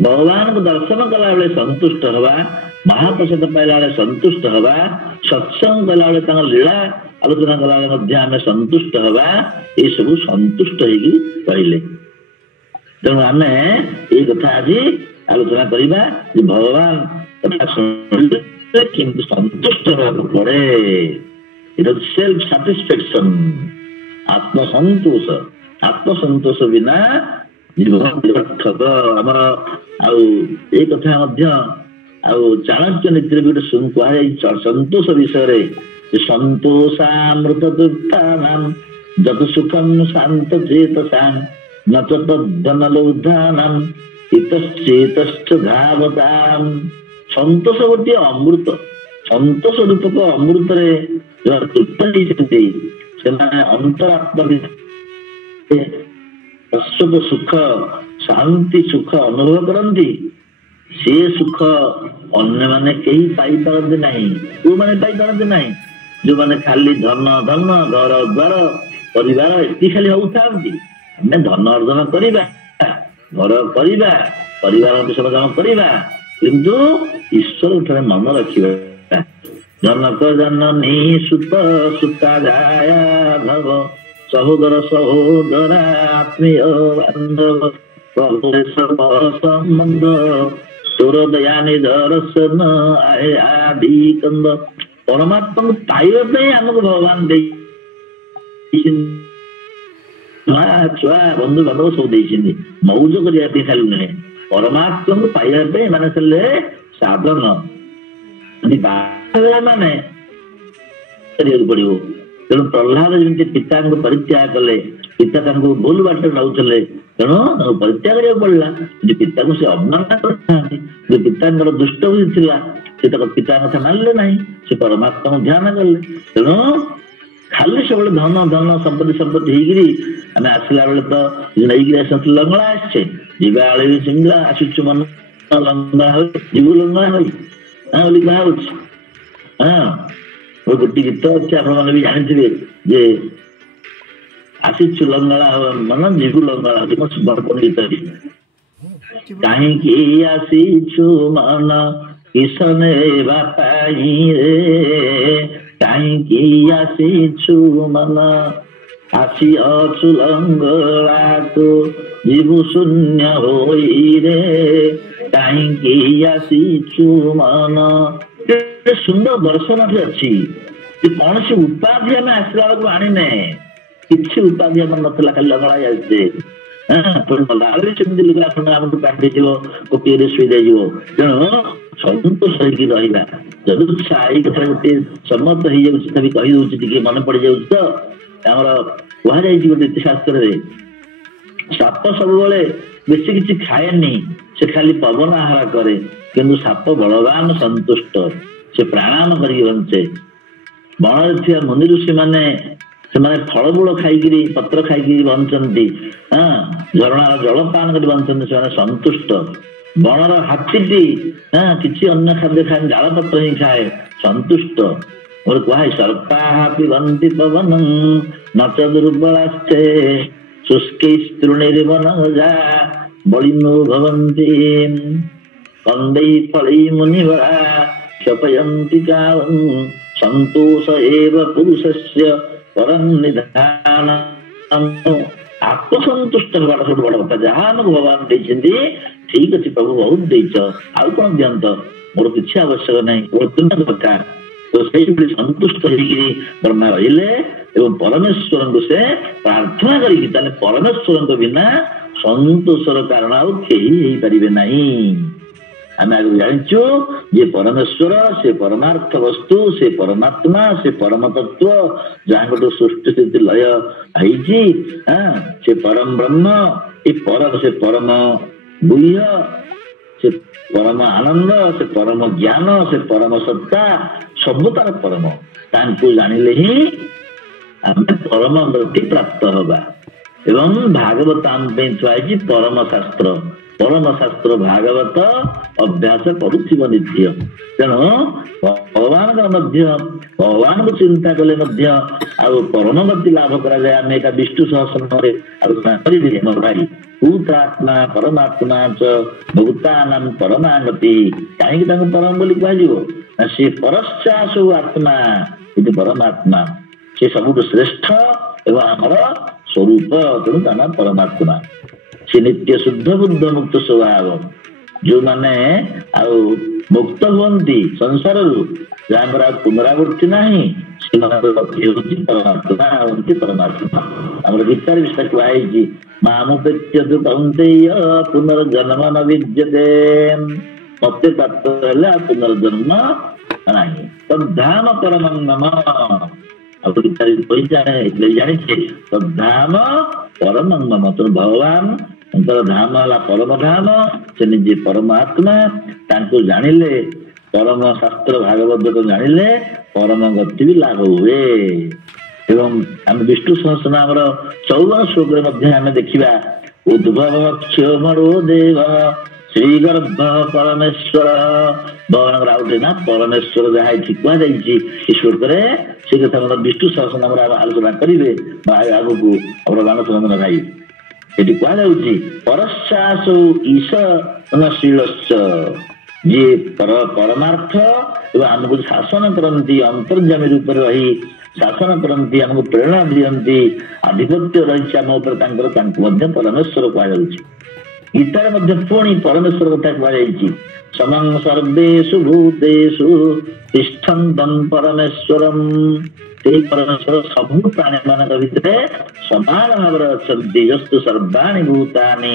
ଭଗବାନଙ୍କୁ ଦର୍ଶନ କଲା ବେଳେ ସନ୍ତୁଷ୍ଟ ହେବା, ମହାପ୍ରସାଦ ପାଇଲା ବେଳେ ସନ୍ତୁଷ୍ଟ ହେବା, ସତ୍ସଙ୍ଗ କଲା ବେଳେ ତାଙ୍କ ଲୀଳା ଆଲୋଚନା କଲା ବେଳେ ମଧ୍ୟ ଆମେ ସନ୍ତୁଷ୍ଟ ହେବା। ଏସବୁ ସନ୍ତୁଷ୍ଟ ହେଇକି ରହିଲେ। ତେଣୁ ଆମେ ଏଇ କଥା ଆଜି ଆଲୋଚନା କରିବା ଯେ ଭଗବାନ କଥା ଶୁଣିଲେ କିନ୍ତୁ ସନ୍ତୁଷ୍ଟ ହେବାକୁ ପଡେ। ଏଟା ସେଲ୍ଫ ସାଟିସ୍ଫାକ୍ସନ, ଆତ୍ମସନ୍ତୋଷ। ଆତ୍ମସନ୍ତୋଷ ବିନା ଜୀବନ ନିରର୍ଥକ। ଆମର ଆଉ ଏଇ କଥା ମଧ୍ୟ ଆଉ ଚାଣକ୍ୟ ନୀତିରେ ବି ଗୋଟେ କୁହାଯାଇଛି ସନ୍ତୋଷ ବିଷୟରେ, ସନ୍ତୋଷାମୃତ ତୃପ୍ତାନାଂ ଯତ ସୁଖଂ ଶାନ୍ତ ଚେତସାଂ ନ ଚ ତଦ୍ଧନ ଲୌଧାନାଂ ଇତଶ୍ଚେତଶ୍ଚ ଧାବତାଂ। ସନ୍ତୋଷ ଗୋଟିଏ ଅମୃତ, ସନ୍ତୋଷ ରୂପକ ଅମୃତରେ ତୃପ୍ତ ହେଇଛନ୍ତି ସେମାନେ ଅନ୍ତରାତ୍ମା ସୁଖ ଶାନ୍ତି ସୁଖ ଅନୁଭବ କରନ୍ତି। ସେ ସୁଖ ଅନ୍ୟମାନେ କେହି ପାଇପାରନ୍ତି ନାହିଁ। କୋଉମାନେ ପାଇପାରନ୍ତି ନାହିଁ? ଯୋଉମାନେ ଖାଲି ଧନ ଧନ ଘର ଦ୍ୱାର ପରିବାର ଏତିକି ଖାଲି ହଉଥାନ୍ତି। ଆମେ ଧନ ଅର୍ଜନ କରିବା, ଘର କରିବା, ପରିବାର ସମାଧାନ କରିବା, କିନ୍ତୁ ଈଶ୍ୱର ଠାରେ ମନ ରଖିବା। ଜନକ ଜନନୀ ସୁତ ସୁତା ଜାୟା ଭବ ସହୋଦର ସହୋଦରା ଆତ୍ମୀୟ ବାନ୍ଧବ ସମ୍ବନ୍ଧ ତୋର ଦୟାନି ଦର୍ଶନ ଆଦି କନ୍ଦ। ପରମାତ୍ମାକୁ ପାଇବା ପାଇଁ ଆମକୁ ଭଗବାନ ଦେଇଛନ୍ତି, ଛୁଆ ବନ୍ଧୁ ବାନ୍ଧବ ସବୁ ଦେଇଛନ୍ତି, ମଉଜ କରିବା ପାଇଁ ଖାଲି ନୁହେଁ। ପରମାତ୍ମାକୁ ପାଇବା ପାଇଁ ମାନେ ଥିଲେ ସାଧନ। ମାନେ କରିବାକୁ ପଡିବ। ତେଣୁ ପ୍ରହ୍ଲାଦ ଯେମିତି ପିତାଙ୍କୁ ପରିତ୍ୟାଗ କଲେ, ପିତା ତାଙ୍କୁ ଭୁଲ ବାଟରେ ନଉଥିଲେ, ତେଣୁ ତାଙ୍କୁ ପରିତ୍ୟାଗ କରିବାକୁ ପଡିଲା। ଯଦି ପିତାଙ୍କୁ ସେ ଅବମାନନା କରିଥାନ୍ତି, ଯଦି ପିତାଙ୍କର ଦୁଷ୍ଟ ବୁଦ୍ଧି ଥିଲା, ସେ ତାଙ୍କ ପିତାଙ୍କ କଥା ମାନିଲେ ନାହିଁ, ସେ ପରମାତ୍ମାକୁ ଧ୍ୟାନ କଲେ। ତେଣୁ ଖାଲି ସବୁବେଳେ ଧନ ଧନ ସମ୍ପତ୍ତି ସମ୍ପତ୍ତି ହେଇକିରି ଆମେ ଆସିଲା ବେଳେ ତ ନେଇକିରି ଆସିନଥିଲେ, ଲଙ୍ଗଳା ଆସିଛେ, ଯିବା ବେଳେ ବି ସିଙ୍ଗଳା ଆସୁଛୁ, ମନ ଲଙ୍ଗଳା ହଉ ଯିବୁ ଲଙ୍ଗଳା ହଉ ବୋଲି କୁହା ହଉଛି। ହଁ ଗୋଟିଏ ଗୀତ ଅଛି, ଆପଣମାନେ ବି ଜାଣିଥିବେ ଯେ ଆସିଛୁ ଲଙ୍ଗଳା ମନ ଯିବୁ ଲଙ୍ଗଳା, ଗୀତ କାହିଁକି ଆସିଛୁ ମନ କିସ ନେବା ପାଇଁ ରେ, କାହିଁକି ଆସିଛୁ ମନ ଆସିଅଛୁ ଲଙ୍ଗଳାକୁ ଯିବୁ ଶୂନ୍ୟ ହୋଇରେ, କାହିଁକି ଆସିଛୁ ମନ। ସୁନ୍ଦର ଦର୍ଶନଟି ଅଛି ଯେ କୌଣସି ଉପାଧି ଆମେ ଆସିଲା ବେଳକୁ ଆଣିନେ, କିଛି ଉପାଧି ଆମର ନଥିଲା, ଖାଲି ଲଙ୍ଗଳା ଆସିଛେ। ସେମିତି ଲୁଗା ଖଣ୍ଡ ଆମକୁ କାଟିଯିବ, କୋଟିରେ ଶୋଇ ଯାଇଯିବ। ତେଣୁ ସନ୍ତୋଷ ହେଇକି ରହିବା। ଯଦୁଚ୍ଛା ଏଇ କଥା ଗୋଟେ ସମ୍ମତ ହେଇଯାଉଛି, ତଥାପି କହିଦଉଛି ଟିକେ ମନେ ପଡିଯାଉଛି ତ। ଆମର କୁହାଯାଇଛି ଗୋଟେ ଶାସ୍ତ୍ରରେ, ସାପ ସବୁବେଳେ ବେଶୀ କିଛି ଖାଏନି, ସେ ଖାଲି ପବନ ଆହାର କରେ, କିନ୍ତୁ ସାପ ବଳବାନ ସନ୍ତୁଷ୍ଟ, ସେ ପ୍ରାଣାୟାମ କରିକି ବଞ୍ଚେ। ବଣରେ ଥିବା ମୁନି ଋଷି ମାନେ ସେମାନେ ଫଳମୂଳ ଖାଇକିରି ପତ୍ର ଖାଇକିରି ବଞ୍ଚନ୍ତି, ଝରଣାର ଜଳପାନ କରି ବଞ୍ଚନ୍ତି, ସେମାନେ ସନ୍ତୁଷ୍ଟ। ବଣର ହାତୀଟି କିଛି ଅନ୍ୟ ଖାଦ୍ୟ ଖାଏ, ଡାଳପତ୍ର ହିଁ ଖାଏ, ସନ୍ତୁଷ୍ଟ। ଗୋଟେ କୁହାଏ ସର୍ପାଃ ପିବନ୍ତି ପବନଂ ନଚ ଦୁର୍ବଳାସ୍ତେ ଶୁଷ୍କୈ ତୃଣୈର୍ବନଜା ବଳିନୋ ଭବନ୍ତି କନ୍दै ଫଳୈ ମୁନିବରା କ୍ଷପୟନ୍ତି କାଳଂ ସନ୍ତୋଷ ଏବ ପୁରୁଷସ୍ୟ ପରଂ ନିଧାନମ୍। ଆତ୍ମସନ୍ତୁଷ୍ଟ ହେବାଟା ସବୁଠୁ ବଡ କଥା। ଯାହା ଆମକୁ ଭଗବାନ ଦେଇଛନ୍ତି ଠିକ ଅଛି ପ୍ରଭୁ, ବହୁତ ଦେଇଛ, ଆଉ କଣ ଦିଅନ୍ତ, ମୋର କିଛି ଆବଶ୍ୟକ ନାହିଁ, ମୋର ତୁମ ଦରକାର। ତ ସେଇଭଳି ସନ୍ତୁଷ୍ଟ ହେଇକିରି ବ୍ରହ୍ମା ରହିଲେ ଏବଂ ପରମେଶ୍ୱରଙ୍କୁ ସେ ପ୍ରାର୍ଥନା କରିକି, ତାହେଲେ ପରମେଶ୍ୱରଙ୍କ ବିନା ସନ୍ତୋଷର କାରଣ ଆଉ କେହି ହେଇପାରିବେ ନାହିଁ। ଆମେ ଆଗରୁ ଜାଣିଛୁ ଯେ ପରମେଶ୍ୱର ସେ ପରମାର୍ଥ ବସ୍ତୁ, ସେ ପରମାତ୍ମା, ସେ ପରମ ତତ୍ଵ, ଯାହାଙ୍କଠୁ ସୃଷ୍ଟି ସ୍ଥିତି ଲୟ ହେଇଛି, ସେ ପରମ ବ୍ରହ୍ମ, ସେ ପରମ ଗୁହ୍ୟ, ସେ ପରମ ଆନନ୍ଦ, ସେ ପରମ ଜ୍ଞାନ, ସେ ପରମ ସତ୍ତା, ସବୁ ତାର ପରମ। ତାଙ୍କୁ ଜାଣିଲେ ହିଁ ଆମେ ପରମ ଗତି ପ୍ରାପ୍ତ ହବା। ଏବଂ ଭାଗବତ ଆମ ପାଇଁ ଥୁଆ ହେଇଛି ପରମ ଶାସ୍ତ୍ର। ପରମ ଶାସ୍ତ୍ର ଭାଗବତ ଅଭ୍ୟାସ କରୁଥିବ ନିତ୍ୟ। ତେଣୁ ଭଗବାନଙ୍କର ମଧ୍ୟ, ଭଗବାନଙ୍କୁ ଚିନ୍ତା କଲେ ମଧ୍ୟ ଆଉ ପରମ ଗତି ଲାଭ କରାଯାଏ। ଆମେ ଏଟା ବିଷ୍ଣୁ ସହସ୍ରନାମରେ ଆଲୋଚନା କରିବି। ମୋ ଭାଇ ଭୂତାତ୍ମା ପରମାତ୍ମା ଚ ଭୂତାନାଂ ପରମାଗତି। କାହିଁକି ତାଙ୍କୁ ପରମ ବୋଲି କୁହାଯିବ ନା ସେ ପରଶ୍ଚାସୁ ଆତ୍ମା, କିନ୍ତୁ ପରମାତ୍ମା ସେ ସବୁଠୁ ଶ୍ରେଷ୍ଠ ଏବଂ ଆମର ସ୍ୱରୂପ, ତେଣୁ ତା ନାଁ ପରମାତ୍ମା। ସେ ନିତ୍ୟ ଶୁଦ୍ଧ ବୁଦ୍ଧ ମୁକ୍ତ ସ୍ୱଭାବ। ଯୋଉମାନେ ଆଉ ମୁକ୍ତ ହୁଅନ୍ତି ସଂସାରରୁ, ଯାହାଙ୍କର ଆଉ ପୁନରାବୃତ୍ତି ନାହିଁ, ସେମାନଙ୍କର ଗତି ହେଉଛି ପରମାତ୍ମା, ହଉଛି ପରମାତ୍ମା। ଆମର ଗୀତାରେ ବି ସେଟା କୁହାଯାଇଛି, ମାମୁପେତ୍ୟତୁ କୌନ୍ତେୟ ପୁନର୍ଜନ୍ମ ନ ବିଦ୍ୟତେ। ମତେ ପ୍ରାପ୍ତ ହେଲେ ଆଉ ପୁନର୍ଜନ୍ମ ନାହିଁ। ତଦ୍ଧାମ ପରମଂ ମମ। ଆଉ ଗୀତାରେ ଜାଣିଛେ ତଦ୍ଧାମ ପରମଂ ମମ। ତେଣୁ ଭଗବାନଙ୍କର ଧାମ ହେଲା ପରମ ଧାମ, ସେ ନିଜେ ପରମାତ୍ମା। ତାଙ୍କୁ ଜାଣିଲେ, ପରମ ଶାସ୍ତ୍ର ଭାଗବତ ଜାଣିଲେ ପରମ ଗତି ବି ଲାଭ ହୁଏ। ଏବଂ ଆମେ ବିଷ୍ଣୁ ସହସ୍ରନାମର 54 ଶ୍ଲୋକରେ ମଧ୍ୟ ଆମେ ଦେଖିବା, ଉଦ୍ଭବ କ୍ଷୋମରୋ ଦେବ ଶ୍ରୀଗର୍ଭ ପରମେଶ୍ୱର। ଭଗବାନଙ୍କର ଆଉ ଗୋଟେ ନା ପରମେଶ୍ୱର, ଯାହା ଏଠି କୁହାଯାଇଛି ଏ ଶ୍ଲୋକରେ, ସେ କଥା ଆମର ବିଷ୍ଣୁ ସହସ୍ରନାମରେ ଆଲୋଚନା କରିବେ ଆଗକୁ ଆମର ମାନସନନ୍ଦନ ଭାଇ। ଏଠି କୁହାଯାଉଛି ପରଶ୍ଚାସୁ ଈଶନଶୀଳଶ୍ଚ, ଯିଏ ପରମାର୍ଥ ଏବଂ ଆମକୁ ଶାସନ କରନ୍ତି, ଅନ୍ତର୍ଯାମୀ ରୂପରେ ରହି ଶାସନ କରନ୍ତି, ଆମକୁ ପ୍ରେରଣା ଦିଅନ୍ତି, ଆଧିପତ୍ୟ ରହିଛି ଆମ ଉପରେ ତାଙ୍କର, ତାଙ୍କୁ ମଧ୍ୟ ପରମେଶ୍ୱର କୁହାଯାଉଛି। ଗୀତାରେ ମଧ୍ୟ ପୁଣି ପରମେଶ୍ୱର କଥା କୁହାଯାଇଛି, ସମଂ ସର୍ବେଷୁ ଭୂତେଷୁ ତିଷ୍ଠନ୍ତଂ ପରମେଶ୍ୱରଂ। ସେଇ ପରମେଶ୍ୱର ସବୁ ପ୍ରାଣୀ ମାନଙ୍କ ଭିତରେ ସମାନ ଭାବରେ ଅଛନ୍ତି। ଯସ୍ତୁ ସର୍ବାଣୀ ଭୂତାନି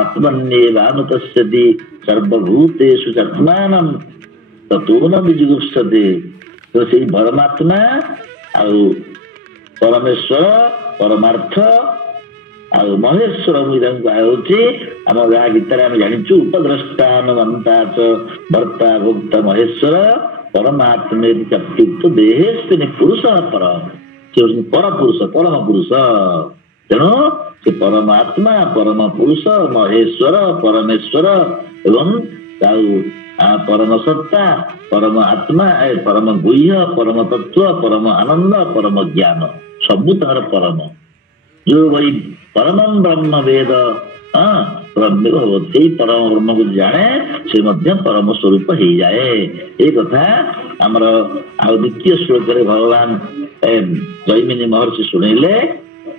ଆତ୍ମନ୍ୟେବାନୁପଶ୍ୟତି ସର୍ବଭୂତେଷୁ ଚାତ୍ମାନଂ ତତୋ ନ ବିଜୁଗୁପ୍ସତେ। ତ ସେଇ ପରମାତ୍ମା ଆଉ ପରମେଶ୍ୱର, ପରମାର୍ଥ ଆଉ ମହେଶ୍ୱର ତାଙ୍କୁ କୁହାଯାଉଛି। ଆମ ଯାହା ଗୀତାରେ ଆମେ ଜାଣିଛୁ, ଉପଦ୍ରଷ୍ଟାନମନ୍ତା ଚ ଭର୍ତ୍ତା ଭୋକ୍ତା ମହେଶ୍ୱର ପରମାତ୍ମେ ଚକ୍ଷୁକ୍ତ ଦେହେସ୍ମିନ୍ ପୁରୁଷ ପର। ସେ ହଉଛନ୍ତି ପରପୁରୁଷ, ପରମ ପୁରୁଷ। ତେଣୁ ସେ ପରମାତ୍ମା, ପରମ ପୁରୁଷ, ମହେଶ୍ୱର, ପରମେଶ୍ୱର ଏବଂ ଆଉ ପରମ ସତ୍ତା, ପରମ ଆତ୍ମା, ପରମ ଗୁହ୍ୟ, ପରମ ତତ୍ଵ, ପରମ ଆନନ୍ଦ, ପରମ ଜ୍ଞାନ, ସବୁ ତାହାର ପରମ। ଯୋଉ ଭାଇ ପରମଂ ବ୍ରହ୍ମ ବେଦ ସେଇ ପରମ ବ୍ରହ୍ମକୁ ଜାଣେ, ସେ ମଧ୍ୟ ପରମ ସ୍ୱରୂପ ହେଇଯାଏ। ଏଇ କଥା ଆମର ଆଉ ଦ୍ୱିତୀୟ ଶ୍ଲୋକରେ ଭଗବାନ ଜୈମିନୀ ମହର୍ଷି ଶୁଣେଇଲେ,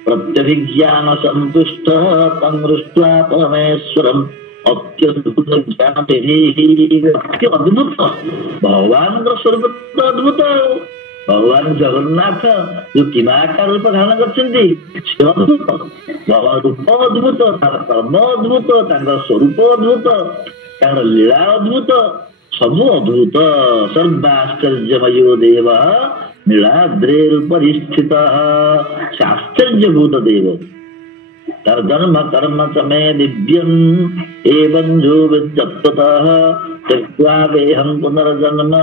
ପ୍ରତ୍ୟଭିଜ୍ଞାନ ସନ୍ତୁଷ୍ଟ ତଂ ଦୃଷ୍ଟ୍ୱା ପରମେଶ୍ୱରମ୍ ଅତ୍ୟଦ୍ଭୁତ ଜ୍ଞାନ। ଅଦ୍ଭୁତ ଭଗବାନଙ୍କ ସ୍ୱରୂପ ତ ଅଦ୍ଭୁତ। ଭଗବାନ ଜଗନ୍ନାଥ ଯୋଉ କିମାକାର ରୂପ ଧାରଣ କରିଛନ୍ତି, ସେ ଅଦ୍ଭୁତ। ଭଗବାନ ରୂପ ଅଦ୍ଭୁତ, ତାର କର୍ମ ଅଦ୍ଭୁତ, ତାଙ୍କର ସ୍ୱରୂପ ଅଦ୍ଭୁତ, ତାଙ୍କର ଲୀଳା ଅଦ୍ଭୁତ, ସବୁ ଅଦ୍ଭୁତ ସର୍ବାଶ୍ଚର୍ଯ୍ୟମୟୋ ଦେବ ନୀଳାଦ୍ରେରୁପରିସ୍ଥିତ ସେ ଆଶ୍ଚର୍ଯ୍ୟଭୂତ ଦେବ ତାର ଜନ୍ମ କର୍ମ ସମୟ ଦିବ୍ୟಂ ଏବଂ ଯୋ ବିଦ୍ୟତ୍ୱତଃ ତ୍ୟକ୍ତ୍ୱା ଦେହଂ ପୁନର୍ଜନ୍ମ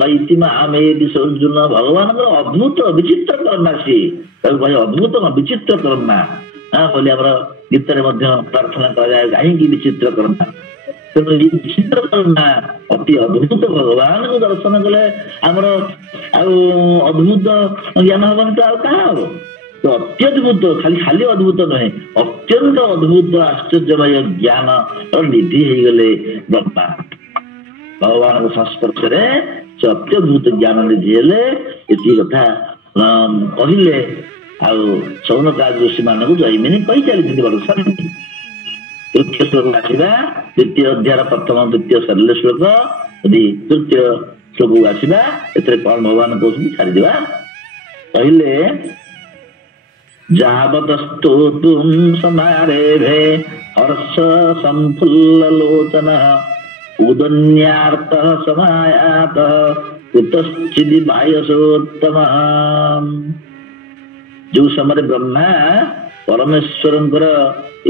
ନଇତି ମାମେତି ସୋର୍ଜୁନ ଭଗବାନଙ୍କର ଅଦ୍ଭୁତ ବିଚିତ୍ର କର୍ମା ସିଏ ତାକୁ କହେ ଅଦ୍ଭୁତ ବିଚିତ୍ର କର୍ମା ବୋଲି ଆମର ଗୀତରେ ମଧ୍ୟ ପ୍ରାର୍ଥନା କରାଯାଏ କାହିଁକି ବିଚିତ୍ର କର୍ମା ତେଣୁ ଏଇ ବିଚିତ୍ର କର୍ମା ଅତି ଅଦ୍ଭୁତ ଭଗବାନଙ୍କୁ ଦର୍ଶନ କଲେ ଆମର ଆଉ ଅଦ୍ଭୁତ ଜ୍ଞାନ ହବନି ତ ଆଉ କାହା ହବ ଅତ୍ୟଦ୍ଭୁତ ଖାଲି ଅଦ୍ଭୁତ ନୁହେଁ ଅତ୍ୟନ୍ତ ଅଦ୍ଭୁତ ଆଶ୍ଚର୍ଯ୍ୟମୟ ଜ୍ଞାନ ନିଧି ହେଇଗଲେ ବ୍ରହ୍ମା ଭଗବାନଙ୍କ ସଂସ୍ପର୍ଶରେ ସେ ଅତ୍ୟଦ୍ଭୁତ ଜ୍ଞାନ ନିଧି ହେଲେ ଏତିକି କଥା କହିଲେ ଆଉ ସୌନକାଦି ଋଷି ମାନଙ୍କୁ ଜୈମିନୀ କହି ଚାଲିଛନ୍ତି ବର୍ଷ ତୃତୀୟ ଶ୍ଲୋକ ଆସିବା ଦ୍ୱିତୀୟ ଅଧ୍ୟାୟର ପ୍ରଥମ ଦ୍ୱିତୀୟ ସରିଲେ ଶ୍ଲୋକ ଯଦି ତୃତୀୟ ଶ୍ଲୋକକୁ ଆସିବା ଏଥିରେ କଣ ଭଗବାନ କହୁଛନ୍ତି ଛାଡ଼ିଦେବା କହିଲେ ଯାବତସ୍ତୋତୁଂ ସମାରେଭେ ହର୍ଷ ସଂଫୁଲ୍ଲ ଲୋଚନଃ ଉଦନ୍ୟାର୍ତଃ ସମାୟାତଃ କୁତଶ୍ଚିଦ୍ ବାୟସୋତ୍ତମଃ ଯୋଉ ସମୟରେ ବ୍ରହ୍ମା ପରମେଶ୍ୱରଙ୍କର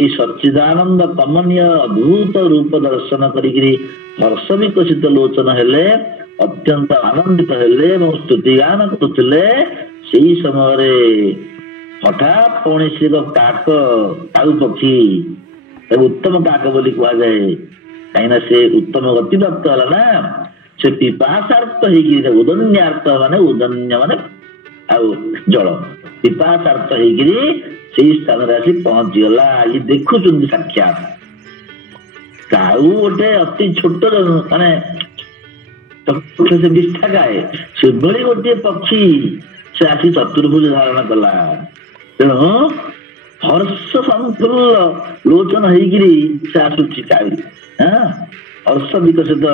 ଏଇ ସଚ୍ଚିଦାନନ୍ଦ କମନୀୟ ଅଦ୍ଭୁତ ରୂପ ଦର୍ଶନ କରିକିରି ହର୍ଷ ବିକଶିତ ଲୋଚନ ହେଲେ ଅତ୍ୟନ୍ତ ଆନନ୍ଦିତ ହେଲେ ଏବଂ ସ୍ତୁତିଗାନ କରୁଥିଲେ ସେଇ ସମୟରେ ହଠାତ୍ କୌଣସି ଏକ କାକ କାଉ ପକ୍ଷୀ ତାକୁ ଉତ୍ତମ କାକ ବୋଲି କୁହାଯାଏ କାହିଁକିନା ସେ ଉତ୍ତମ ଗତିପ୍ରାପ୍ତ ହେଲା ନା ସେ ପିପାସାର୍ଥ ହେଇକି ଉଦନ୍ୟାର୍ଥ ମାନେ ଉଦନ୍ୟ ମାନେ ଆଉ ଜଳ ପିପାସାର୍ଥ ହେଇକିରି ସେଇ ସ୍ଥାନରେ ଆସି ପହଞ୍ଚିଗଲା ଇଏ ଦେଖୁଛନ୍ତି ସାକ୍ଷାତ କାଉ ଗୋଟେ ଅତି ଛୋଟ ମାନେ ସେ ବିଷ୍ଠା ଗାଏ ସେଭଳି ଗୋଟିଏ ପକ୍ଷୀ ସେ ଆସି ଚତୁର୍ଭୁଜ ଧାରଣ କଲା ତେଣୁ ହର୍ଷ ସଂଫୁଲ୍ଲ ଲୋଚନ ହେଇକିରି ସେ ଆସୁଛି କାଉ ହର୍ଷ ବିକଶିତ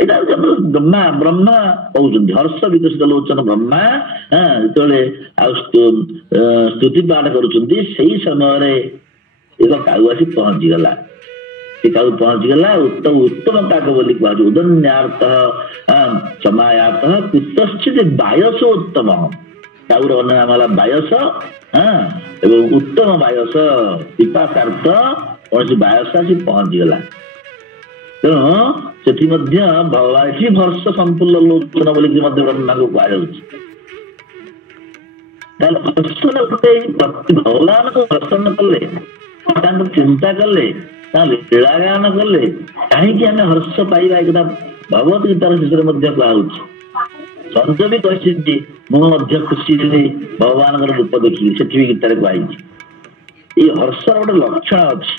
ଏଇଟା ହଉଛି ଆମର ବ୍ରହ୍ମା କହୁଛନ୍ତି ହର୍ଷ ବିକଶିତ ଲୋଚନ ବ୍ରହ୍ମା ଯେତେବେଳେ ଆଉ ସ୍ତୁତି ପାଠ କରୁଛନ୍ତି ସେଇ ସମୟରେ ଏକ କାଉ ଆସି ପହଞ୍ଚିଗଲା ସେ କାଉ ପହଞ୍ଚିଗଲା ଉତ୍ତମ କାକ ବୋଲି କୁହାଯାଉଛି ଉଦନ୍ୟାର୍ଥ ସମାୟାତଃ କୁତଶ୍ଚିତ୍ ବାୟସ ଉତ୍ତମ କାଉର ଅନ୍ୟ ନାମ ହେଲା ବାୟସ ଏବଂ ଉତ୍ତମ ବାୟସ ପିପାସାର୍ଥ କୌଣସି ବାୟସ ଆସି ପହଞ୍ଚିଗଲା ତେଣୁ ସେଠି ମଧ୍ୟ ଭଗବାନ ଏଠି ହର୍ଷ ସଂଫୁଲ୍ଲ ଲୋଚନ ବୋଲିକି ମଧ୍ୟ ବ୍ରହ୍ମାଙ୍କୁ କୁହାଯାଉଛି ତାହେଲେ ହର୍ଷର ଗୋଟେ ଭଗବାନଙ୍କୁ ଦର୍ଶନ କଲେ ତାଙ୍କୁ ଚିନ୍ତା କଲେ ତାହେଲେ ଲୀଳାଗାନ କଲେ କାହିଁକି ଆମେ ହର୍ଷ ପାଇବା ଏ କଥା ଭଗବତ ଗୀତାର ଶେଷରେ ମଧ୍ୟ କୁହାଯାଉଛି ସଞ୍ଜ ବି କହିଛନ୍ତି ମୁଁ ମଧ୍ୟ ଖୁସି ହେଲି ଭଗବାନଙ୍କର ରୂପ ଦେଖିକି ସେଠି ବି ଗୀତାରେ କୁହାଯାଇଛି ଏଇ ହର୍ଷର ଗୋଟେ ଲକ୍ଷଣ ଅଛି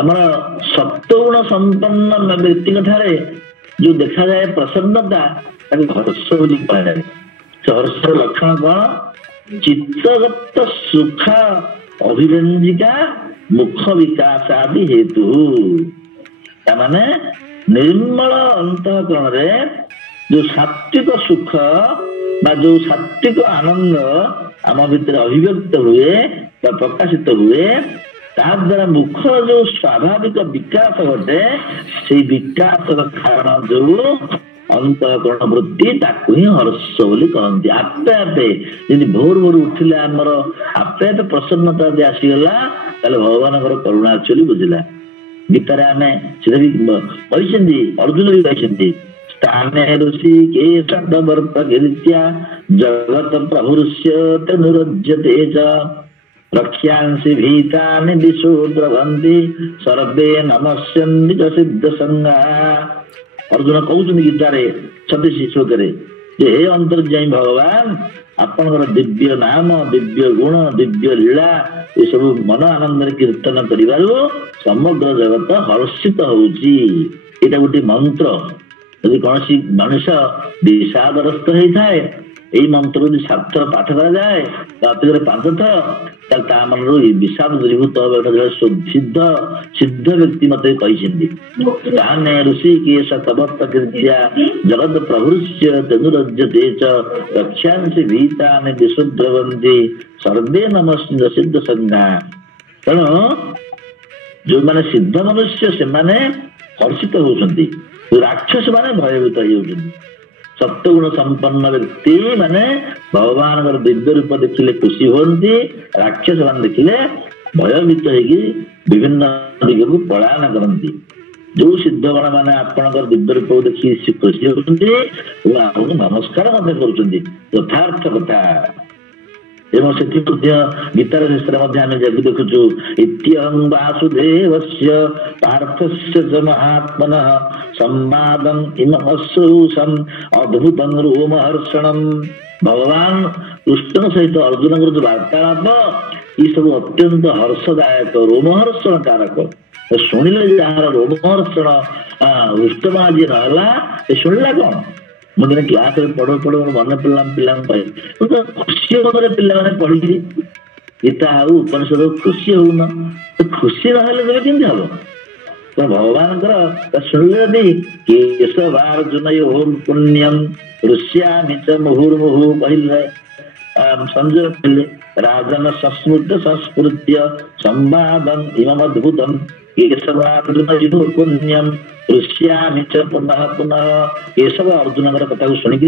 ଆମର ସତ୍ୱଗୁଣ ସମ୍ପନ୍ନ ବ୍ୟକ୍ତିଙ୍କ ଠାରେ ଯୋଉ ଦେଖାଯାଏ ପ୍ରସନ୍ନତା ତାକୁ ହର୍ଷ ବୋଲି କୁହାଯାଏ ସେ ହର୍ଷର ଲକ୍ଷଣ କଣ ଚିତ୍ତଗତ ସୁଖ ଅଭିରଞ୍ଜିକା ମୁଖ ବିକାଶ ଆଦି ହେତୁ ତାମାନେ ନିର୍ମଳ ଅନ୍ତଃକରଣରେ ଯୋଉ ସାତ୍ଵିକ ସୁଖ ବା ଯୋଉ ସାତ୍ଵିକ ଆନନ୍ଦ ଆମ ଭିତରେ ଅଭିବ୍ୟକ୍ତ ହୁଏ ବା ପ୍ରକାଶିତ ହୁଏ ତା ଦ୍ୱାରା ମୁଖର ଯୋଉ ସ୍ୱାଭାବିକ ବିକାଶ ଘଟେ ସେଇ ବିକାଶର କାରଣ ଯୋଉ ଅନ୍ତଃକରଣ ବୃତ୍ତି ତାକୁ ହିଁ ହର୍ଷ ବୋଲି କହନ୍ତି ଆପେ ଆପେ ଯଦି ଭୋର ଭୋର ଉଠିଲେ ଆମର ଆପେ ଆପେ ପ୍ରସନ୍ନତା ଯଦି ଆସିଗଲା ତାହେଲେ ଭଗବାନଙ୍କର କରୁଣା ଅଛି ବୋଲି ବୁଝିଲା ଗୀତାରେ ଆମେ ସେଟା ବି କହିଛନ୍ତି ଅର୍ଜୁନ ବି କହିଛନ୍ତି ସ୍ଥାନେ ଋଷି କେ ବର୍ତ୍ତ ଗିରିତ୍ୟା ଜଗତ ପ୍ରଭୁରୁଷ୍ୟ ତନୁରଜ୍ୟତେ ଚ ରକ୍ଷ୍ୟାଂସି ଭୀତାନି ଦିଶୁ ଦ୍ରବନ୍ତି ସର୍ବେ ନମସ୍ୟନ୍ତି ଚ ସିଦ୍ଧ ସଂଜ୍ଞା ଅର୍ଜୁନ କହୁଛନ୍ତି ଗୀତାରେ 36 ଶ୍ଲୋକରେ ଯେ ହେ ଅନ୍ତର୍ଯାମୀ ଭଗବାନ ଆପଣଙ୍କର ଦିବ୍ୟ ନାମ ଦିବ୍ୟ ଗୁଣ ଦିବ୍ୟ ଲୀଳା ଏସବୁ ମନ ଆନନ୍ଦରେ କୀର୍ତ୍ତନ କରିବାରୁ ସମଗ୍ର ଜଗତ ହର୍ଷିତ ହଉଛି ଏଇଟା ଗୋଟେ ମନ୍ତ୍ର ଯଦି କୌଣସି ମଣିଷ ବିଷାଦଗ୍ରସ୍ତ ହେଇଥାଏ ଏଇ ମନ୍ତ୍ର ଯଦି 7 ଥର ପାଠ କରାଯାଏ ରାତିରେ 5 ଥର ତାହେଲେ ତା ମନରୁ ବିଷାଦ ଦୂରୀଭୂତ ହବ ଏଟା ସିଦ୍ଧ ବ୍ୟକ୍ତି ମତେ କହିଛନ୍ତି ତାନେ ଋଷି କେଶ ତବତ୍ତ କୀର୍ତ୍ୟା ଜଗତ ପ୍ରଭୁଷ୍ୟ ତନୁରଜ୍ୟତେ ଚ ରକ୍ଷ୍ୟାଂସି ଭୀତାନି ଦିଶୁଦ୍ରବନ୍ତି ସର୍ବେ ନମସ୍ୟ ସିଦ୍ଧ ସଂଜ୍ଞା ତେଣୁ जो माने सिद्ध मनुष्य से माने हर्षित होउछंती, राक्षस माने भयभीत होउछंती। सत्वगुण संपन्न व्यक्ति माने भगवान दिव्य रूप देखिले खुशी होती, राक्षस मान देखिले भयभीत होगी विभिन्न दिग को पलायन करती। जो सिद्धगण मैंने आपणकर दिव्य रूप देखिए खुशी होती नमस्कार कर यथार्थ कथा एवं से गीतार शेष आम देखु इत्यहं वासुदेवस्य पार्थस्य च महात्मनः संवादं इममश्रूषम् अद्भुतं रोमहर्षणम्। भगवान कृष्ण सहित अर्जुन जो वार्तालाप ये सब अत्यंत हर्षदायक रोमहर्षण कारक। शुणिले जार रोमहर्षण हृष्टमा जी रहा शुणिला कौन मुझे क्लास पढ़ो पढ़ो मन पड़ा पिला खुशी मत पे पढ़ी गीता हूँ उपनिषद खुशी होना तो खुशी ना केमती हम तो भगवान शुणिले केशवार्जुन ओम पुण्यम ऋष्यामि च मुहुर्मुहु कहले संजय कहले राजन संस्मृत संस्मृत्य संवादम इममद्भुतम केशवार्जुन पुण्यम ऋष्यामि च पुनः पुनः केशव अर्जुन कथा को शुणिक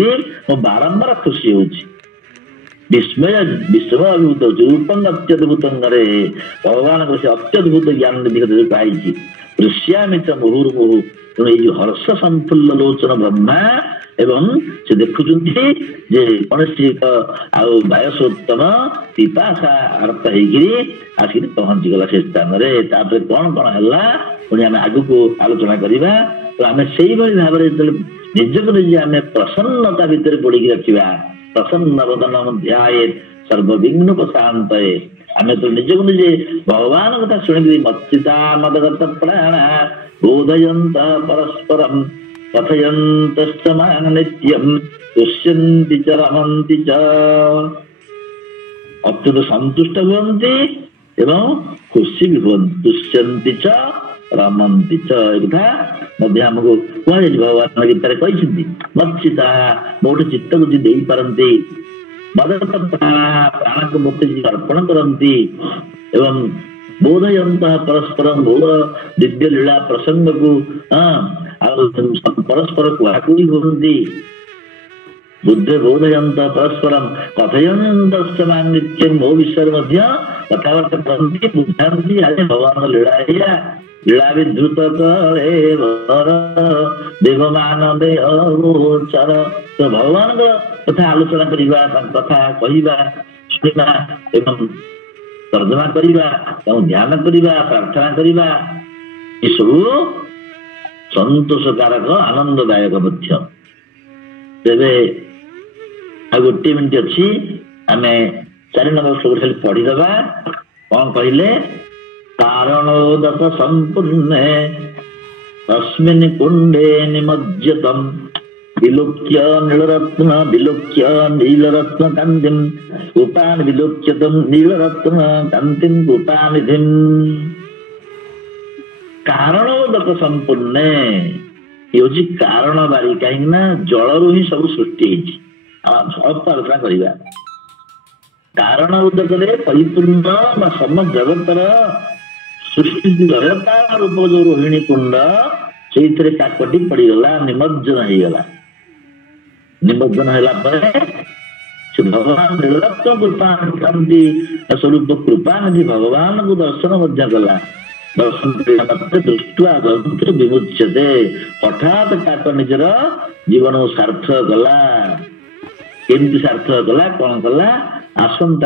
मो बारंबार खुशी होची विस्मय विस्मय अभिभूत होची रूपं अत्यद्भुतं भगवान से अत्यद्भुत ज्ञान निधि पाई ऋष्यामि च मुहुर्मुहु तेणु ये हर्ष संफुल्ल लोचन ब्रह्मा एवं से देखुंत कौन वायसोत्तम पिपाशा आरत होकर पहुंची गला से स्थान में कौन कौन है पुणी आम आग को आलोचना करवा तो आम से भाव निजक निजे आम प्रसन्नता भितर बुड़ी रखा प्रसन्न वदनम ध्यायेत् सर्वविघ्नोपशांत आम तो निजक निजे भगवान कथा शुणी मच्चिता मदगत प्राण बोधयंत परस्परम कथयन्तश्च मां नित्यं तुष्यन्ति च रमन्ति च अत्यंत संतुष्ट हुवन्ति एवं खुशी भी हुवन्ति तुष्यन्ति च रमन्ति च एकथा मध्य हमको कह भगवान गीतारे कहिसेंति मच्चिता मोटे चित्त को जी देई पारन्ति मदगत प्राण को मोटे जी अर्पण करन्ति एवं बोधयंत परस्परम भोग दिव्य लीला प्रसंग को परस्पर कुआकुई होती बुद्धि बोधयंत परस्परम कथयंत नित्यं मो विषय कथबार्ता करती बुझाती आज भगवान लीला लीला विद्रुत देवमान देवचर तो भगवान कथा आलोचना करवा कथा कहवा शुणा एवं तर्जमा करवा ध्यान करवा प्रार्थना करवा ये सब संतोषकारक आनंददायक मध्य तेरे आ गोटे मिनिट अच्छी आम 4 नंबर श्लोक खाली पढ़ीदबा कौन कहले कारणोदक संपूर्णे तस्मिन् कुंडे निमज्जतम विलोक्य नीलरत्न कांतिम उपान विलोक्यतम नीलरत्न कांतिम उपानिधिम कारणोदक संपूर्ण ये कारण बारी कहीं जल रू ही सब सृष्टि अल्प आलोचना करवा कारण उदक परिपूर्ण समस्त जगतर सृष्टि लगातार रूप जो रोहिणी कुंड से काकटी पड़गला निमज्जन होगला निमज्जन से भगवान नीलरत्न कृपा कांति स्वरूप कृपा निधि भगवान को दर्शन कला दर्शन दृष्टि विमुच्यते हठात काक निजर जीवन सार्थक कला केमती सार्थक कला कौन कला आसंता